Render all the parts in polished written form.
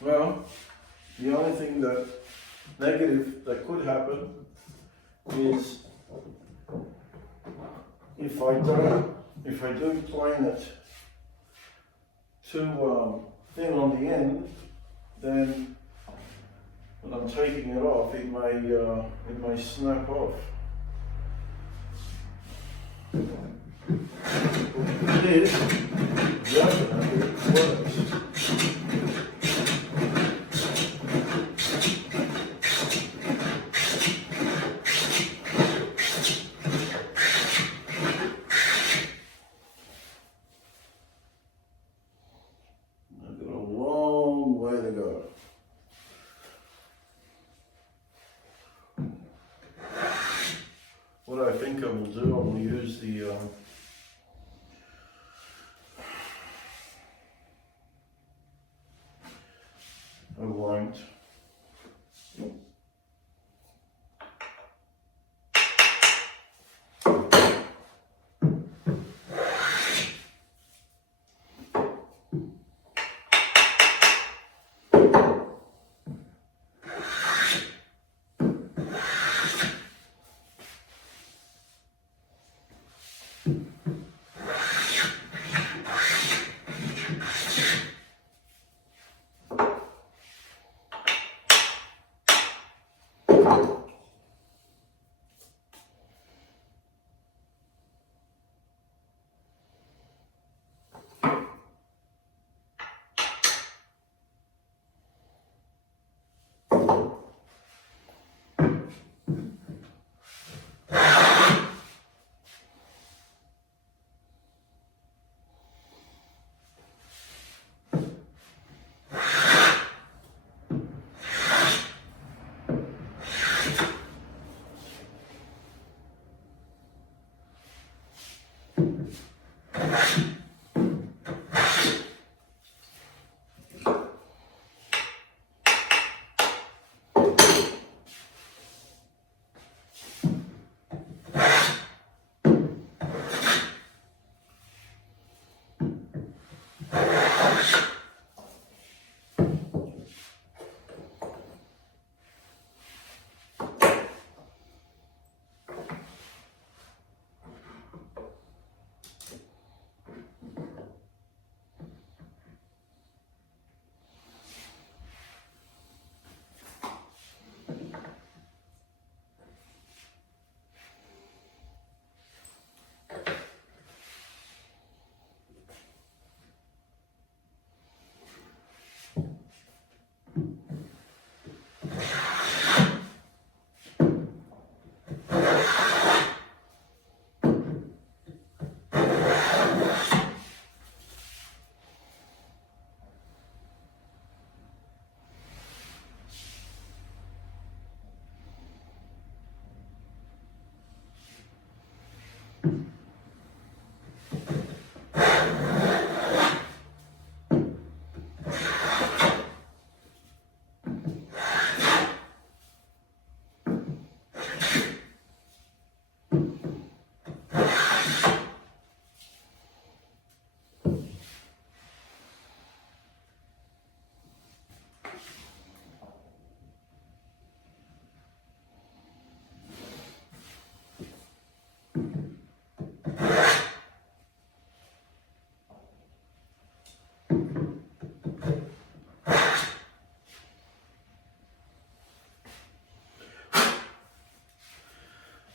Well, the only thing that negative that could happen is if I do plane it too thin on the end, then when I'm taking it off, it may snap off. It is definitely works. I've got a long way to go. What I think I will do, I will use the I won't.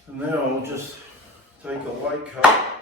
And now I'll just take a light cut.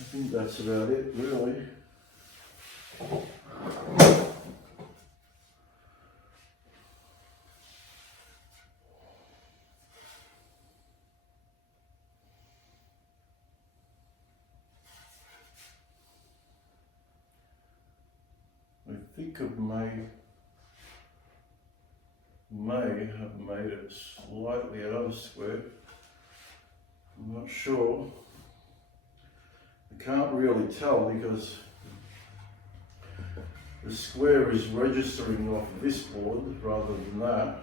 I think that's about it, really. think it may have made it slightly over square. I'm not sure. I can't really tell because the square is registering off this board rather than that,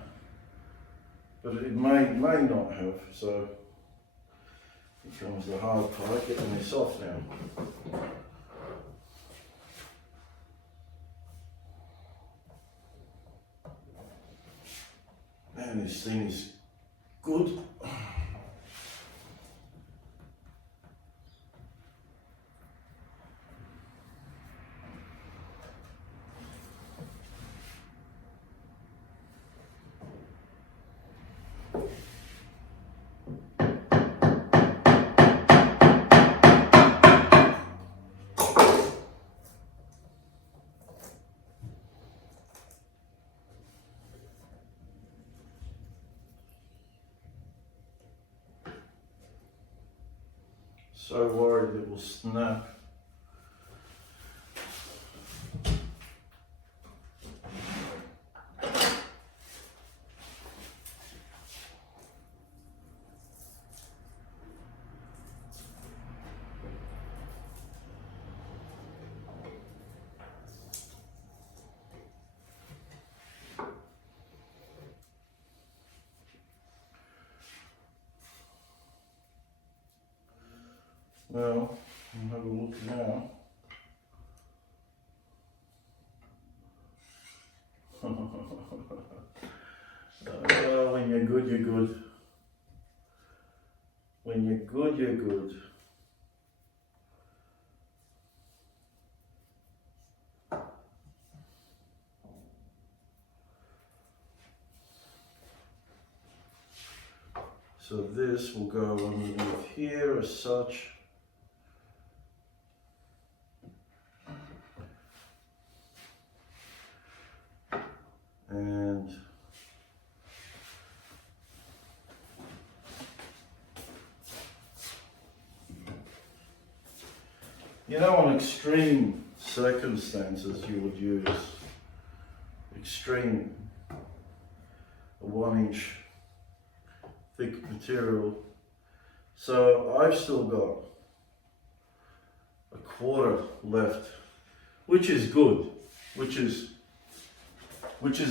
but it may not have. So here comes the hard part, getting this off now. And this thing is good. So worried it will snap. Well, we'll have a look now. When you're good, you're good. When you're good, you're good. So this will go underneath here as such. And you know, on extreme circumstances you would use extreme 1-inch thick material. So I've still got a 1/4 left, which is good, which is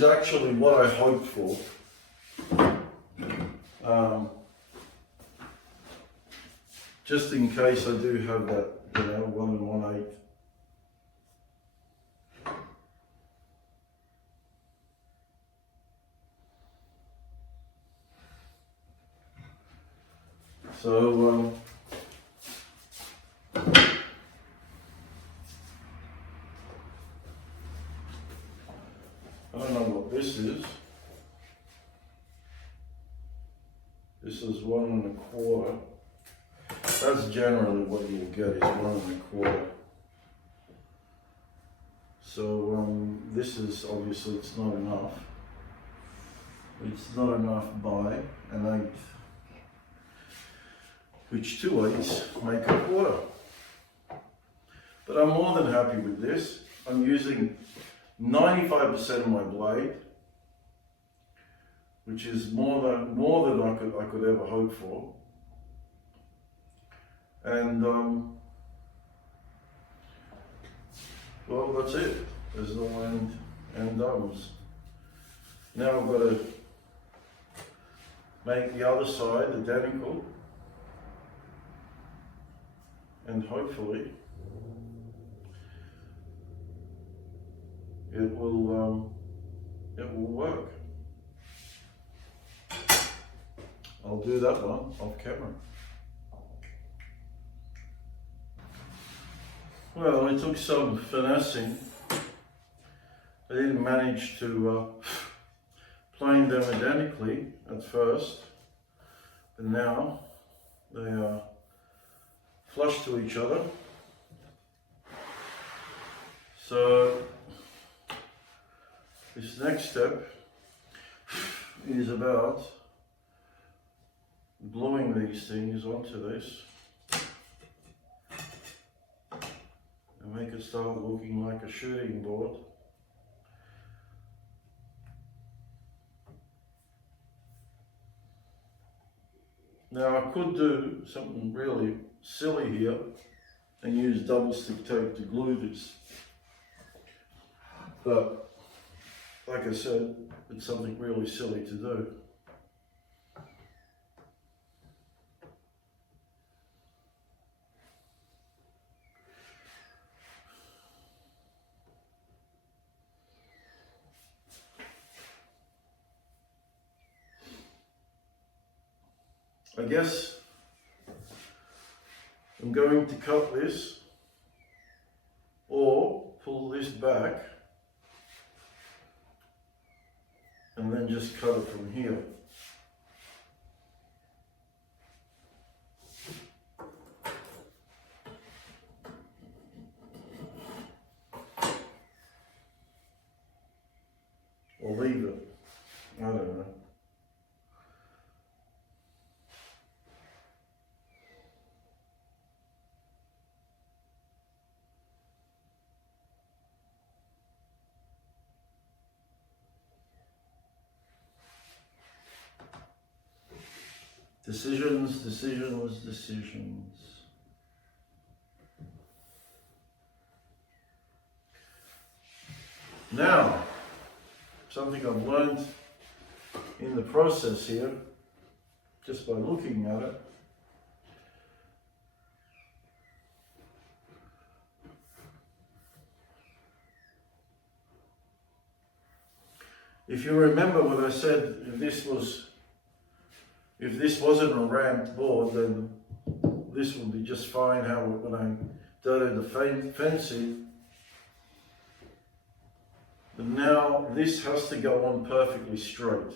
actually what I hoped for. Just in case I do have that, 1 1/8. So I don't know what this is. This is 1 1/4. That's generally what you'll get, is 1 1/4. So this is obviously, it's not enough. It's not enough by 1/8, which 2/8 make a 1/4. But I'm more than happy with this. I'm using 95% of my blade, which is more than I could ever hope for. And well, that's it. There's no end and ums. Now I've got to make the other side identical, and hopefully it will work. I'll do that one off camera. Well, it took some finessing. I didn't manage to plane them identically at first, but now they are flush to each other. So this next step is about gluing these things onto this and make it start looking like a shooting board. Now I could do something really silly here and use double stick tape to glue this, but like I said, it's something really silly to do. I guess I'm going to cut this or pull this back and then just cut it from here. Or leave it, I don't know. Decisions, decisions, decisions. Now, something I've learned in the process here, just by looking at it, if you remember what I said, if this wasn't a ramped board, then this would be just fine how when I did the fencing. But now this has to go on perfectly straight.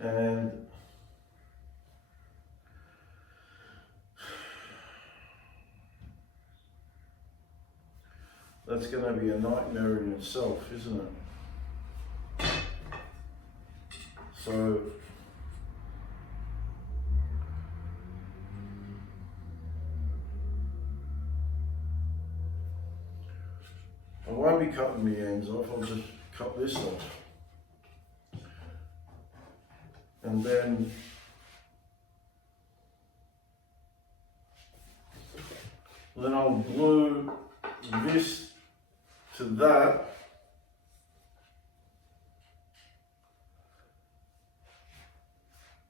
And that's going to be a nightmare in itself, isn't it? So I won't be cutting the ends off, I'll just cut this off. And then I'll glue this to that.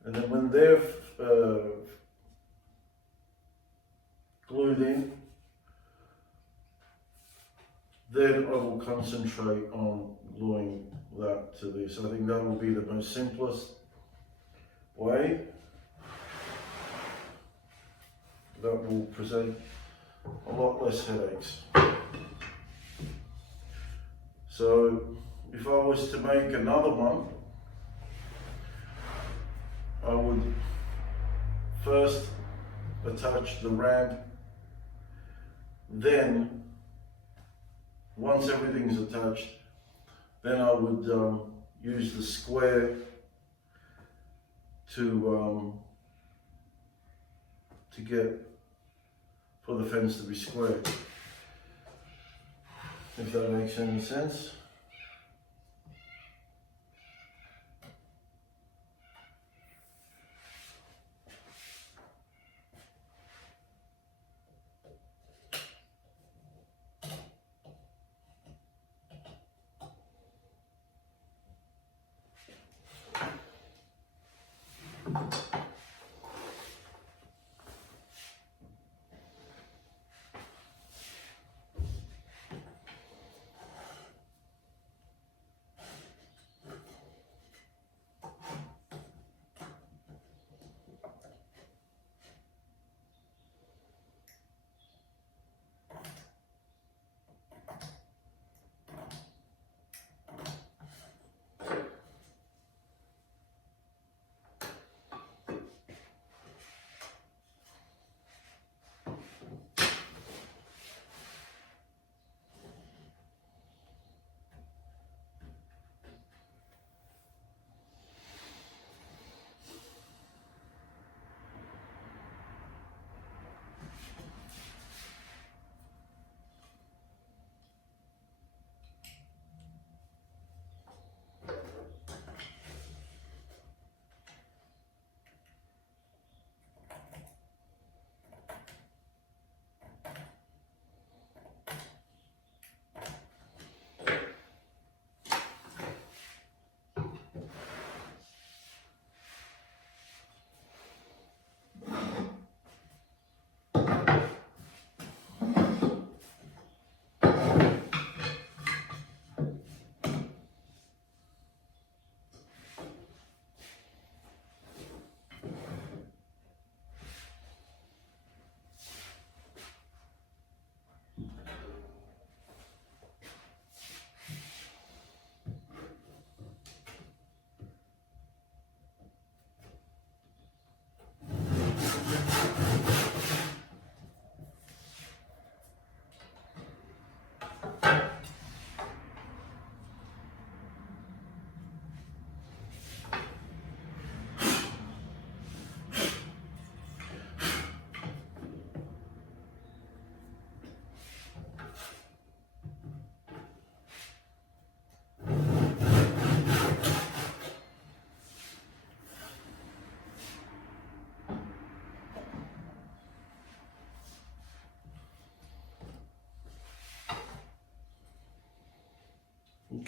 And then when they're glued in, then I will concentrate on gluing that to this. I think that will be the most simplest way. That will present a lot less headaches. So if I was to make another one, I would first attach the ramp, then once everything's attached, then I would use the square to get for the fence to be square, if that makes any sense.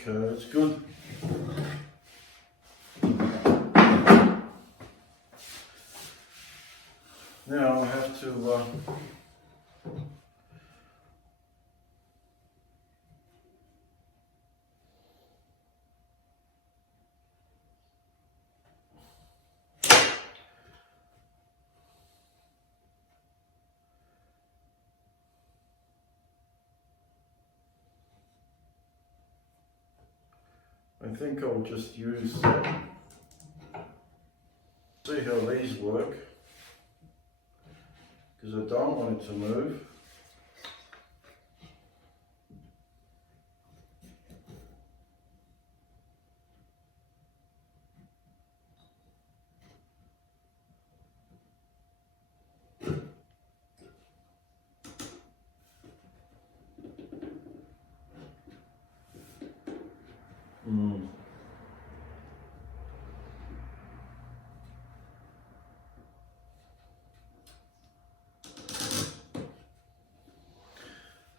it's good. Now I have to I think I'll just use, see how these work, because I don't want it to move.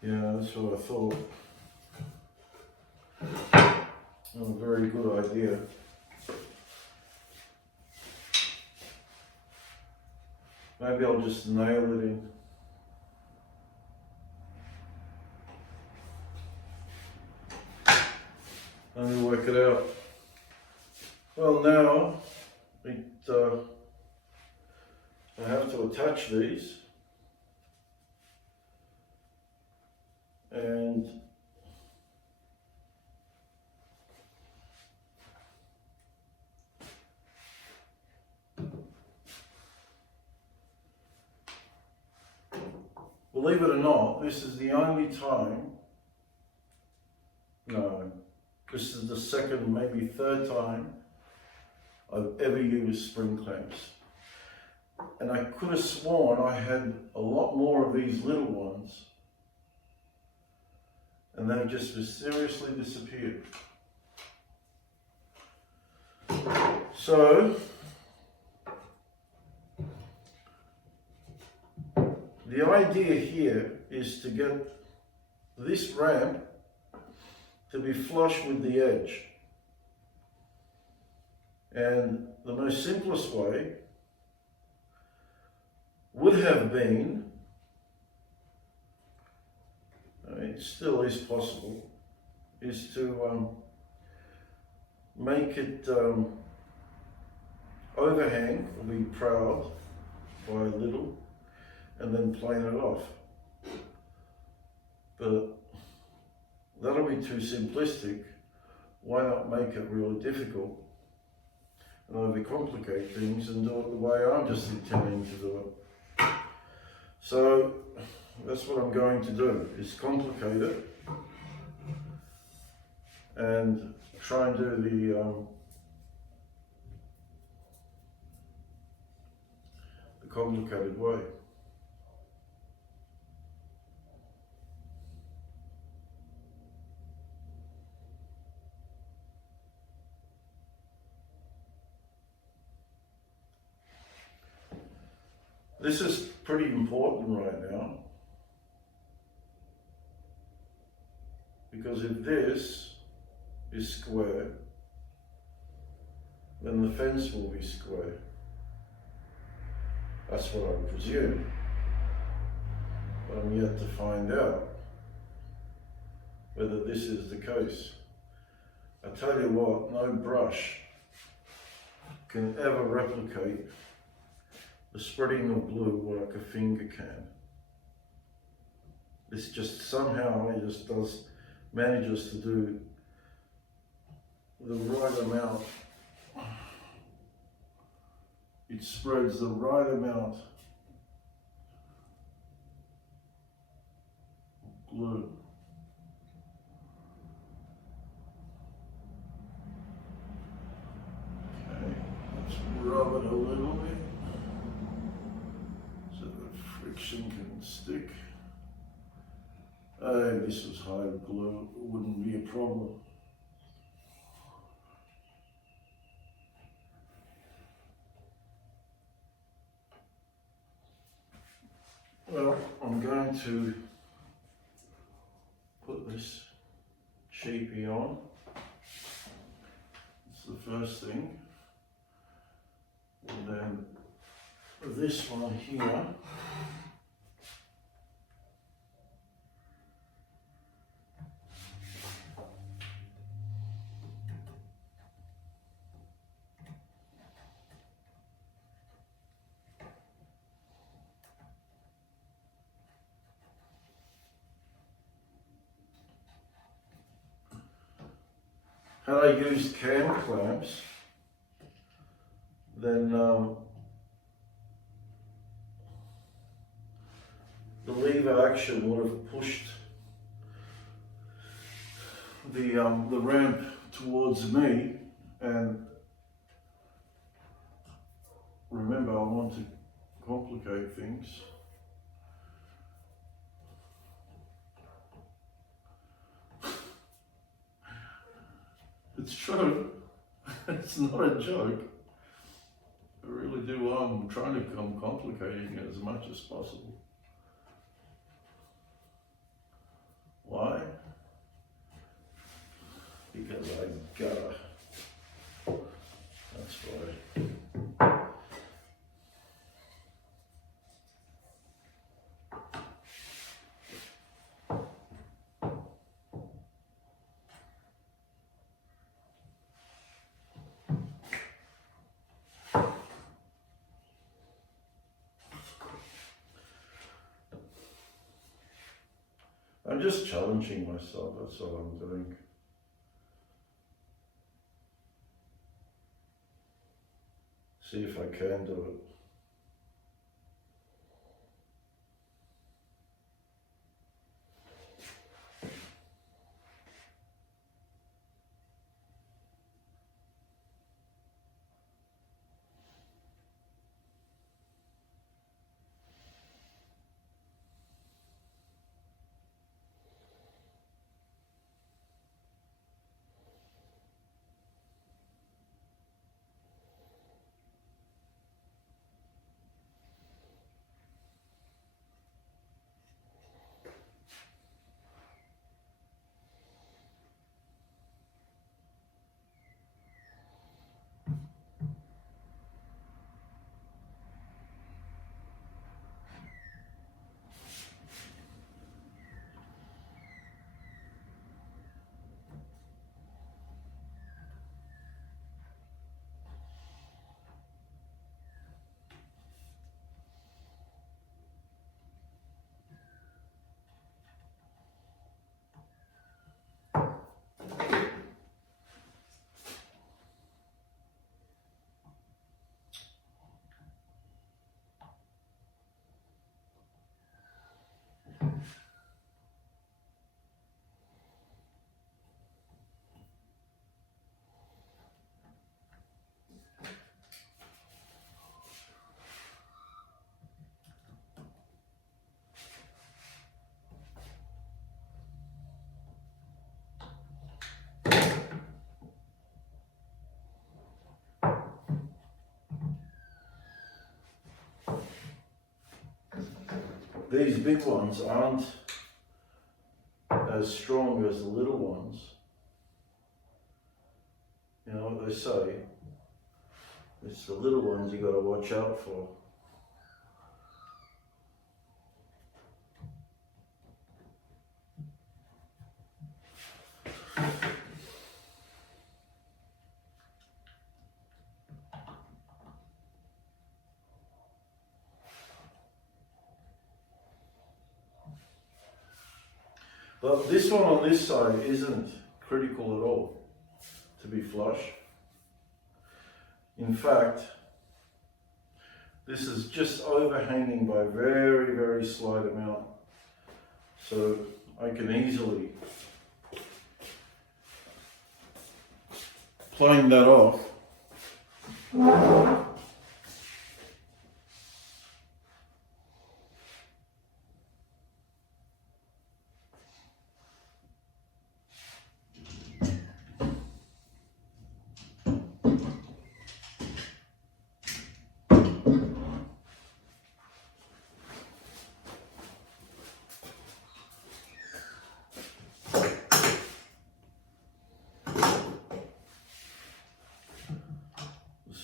Yeah, that's what I thought. Oh, very good idea. Maybe I'll just nail it in. Let me work it out. Well, now I have to attach these, and believe it or not, this is the only time, no, this is the second, maybe third time I've ever used spring clamps. And I could have sworn I had a lot more of these little ones, and they just mysteriously disappeared. So, the idea here is to get this ramp to be flush with the edge. And the most simplest way would have been, it still is possible, is to make it overhang or be proud by a little, and then plane it off. But that'll be too simplistic. Why not make it really difficult and overcomplicate things and do it the way I'm just intending to do it? So that's what I'm going to do, is complicate it and try and do the complicated way. This is pretty important right now, because if this is square, then the fence will be square. That's what I presume, but I'm yet to find out whether this is the case. I tell you what, no brush can ever replicate the spreading of blue like a finger can. This just somehow it just manages to do the right amount. It spreads the right amount of glue. Okay, let's rub it a little bit so the friction can stick. Oh, this was hard glue, it wouldn't be a problem. Well, I'm going to put this cheapie on. first thing. And then this one here. Had I used cam clamps, then the lever action would have pushed the ramp towards me, and remember, I want to complicate things. It's true. It's not a joke. I really do. I'm trying to come complicating it as much as possible. Why? Because I gotta. That's why. I'm just challenging myself, that's all I'm doing. See if I can do it. These big ones aren't as strong as the little ones. You know what they say? It's the little ones you got to watch out for. But this one on this side isn't critical at all to be flush. In fact, this is just overhanging by a very, very slight amount. So I can easily plane that off.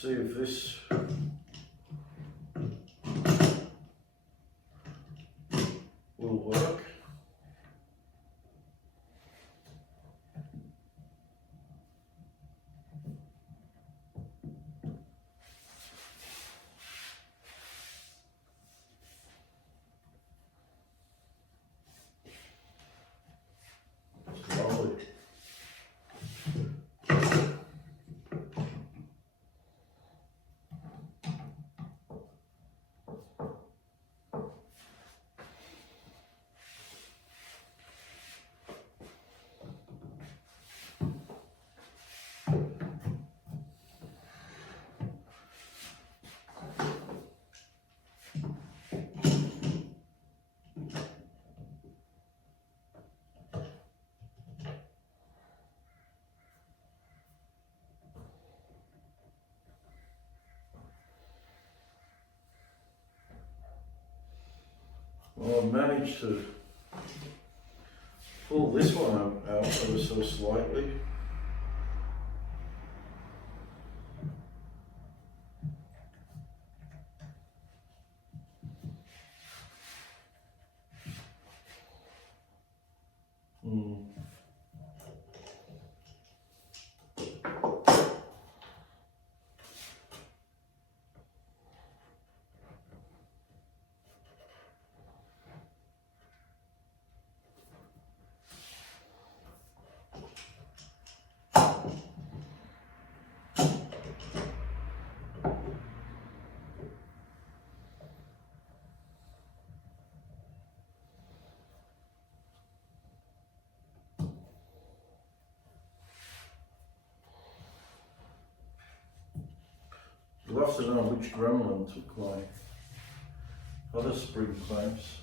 see if this will work. Lovely. Well, I've managed to pull this one out ever so slightly. I'd love to know which gremlin took my other spring clamps.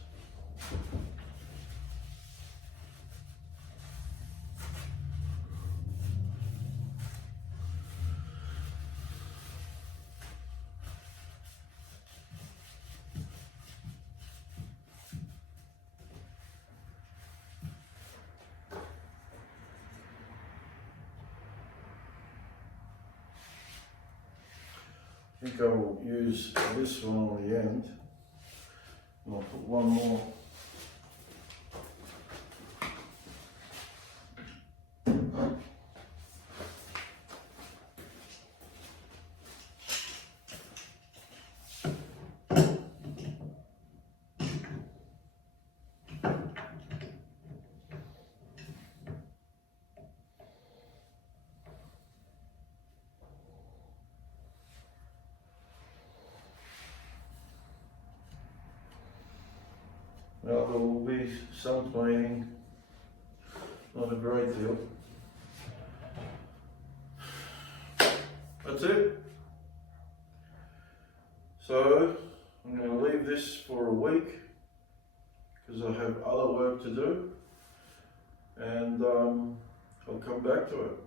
I think I will use this one on the end, and I'll put one more. Now there will be some planing, not a great deal. That's it. So I'm going to leave this for a week because I have other work to do, and I'll come back to it.